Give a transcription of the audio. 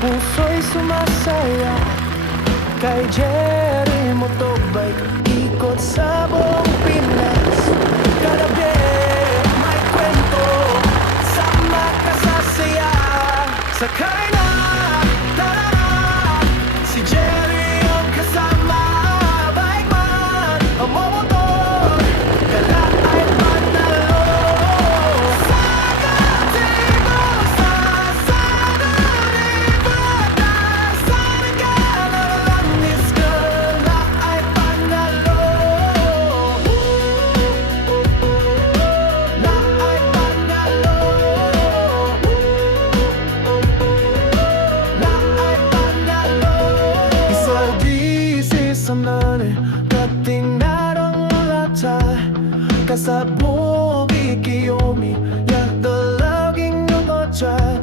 puso'y sumasaya kay Jerry Motobike. Ikot sa buong Pinas, kagabi may kwento, sama ka sa saya. Sakay na, tara na, si Jerry ang kasama. Bike man, o motor, kala ay panalo. Sa katibo, sa sanaribada, sa nagkalalanis kala ay panalo. La ay panalo. La ay panalo. Isang samnane kating narang lata kasabog ikiyomi yak dalaging ng otrat.